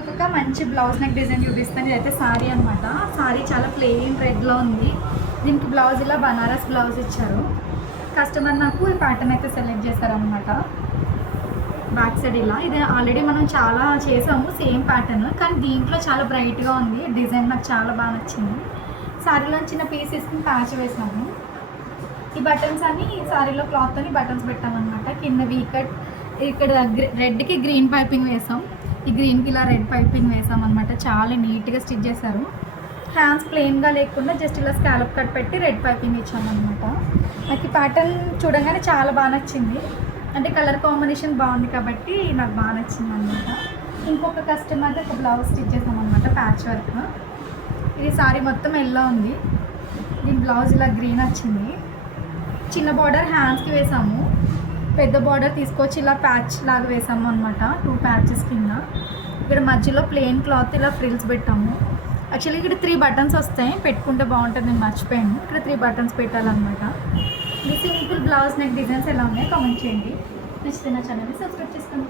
ఒక మంచి blouse neck design చూపిస్తాను. ఇదైతే సారీ అనమాట. సారీ చాలా ప్లెయిన్ రెడ్లో ఉంది. దీనికి బ్లౌజ్ ఇలా బనారస్ బ్లౌజ్ ఇచ్చారు. కస్టమర్ నాకు ఈ ప్యాటర్న్ అయితే సెలెక్ట్ చేశారనమాట. బ్యాక్ సైడ్ ఇలా ఇది ఆల్రెడీ మనం చాలా చేసాము సేమ్ ప్యాటర్న్, కానీ దీంట్లో చాలా బ్రైట్గా ఉంది. డిజైన్ నాకు చాలా బాగా నచ్చింది. సారీలో చిన్న పీస్ తీసుకుని ప్యాచ్ వేసాము. ఈ బటన్స్ అన్ని సారీలో క్లాత్తో బటన్స్ పెట్టామన్నమాట. కింద వీకట్ ఇక్కడ రెడ్కి గ్రీన్ పైపింగ్ వేసాం. ఈ గ్రీన్కి ఇలా రెడ్ పైపింగ్ వేసామన్నమాట. చాలా నీట్గా స్టిచ్ చేశారు. హ్యాండ్స్ ప్లెయిన్గా లేకుండా జస్ట్ ఇలా స్కాలప్ కట్ పెట్టి రెడ్ పైపింగ్ ఇచ్చామన్నమాట. నాకు ఈ ప్యాటర్న్ చూడగానే చాలా బాగా నచ్చింది. అంటే కలర్ కాంబినేషన్ బాగుంది కాబట్టి నాకు బాగా నచ్చింది అనమాట. ఇంకొక కస్టమర్ ఒక బ్లౌజ్ స్టిచ్ చేసామన్నమాట ప్యాచ్ వర్క్. ఇది సారీ మొత్తం ఎల్లో ఉంది. దీని బ్లౌజ్ ఇలా గ్రీన్ వచ్చింది. చిన్న బార్డర్ హ్యాండ్స్కి వేసాము. పెద్ద బార్డర్ తీసుకొచ్చి ఇలా ప్యాచ్ లాగా వేసాము అనమాట. 2 ప్యాచెస్ కింద. ఇక్కడ మధ్యలో ప్లెయిన్ క్లాత్ ఇలా ఫ్రిల్స్ పెట్టాము. యాక్చువల్లీ ఇక్కడ 3 బటన్స్ వస్తాయి, పెట్టుకుంటే బాగుంటుంది. నేను మర్చిపోయాను. ఇక్కడ 3 బటన్స్ పెట్టాలన్నమాట. ఈ సింపుల్ బ్లౌజ్ నెక్ డిజైన్స్ ఎలా ఉన్నాయో కామెంట్ చేయండి. నచ్చితే నా ఛానల్ని సబ్స్క్రైబ్ చేసుకోండి.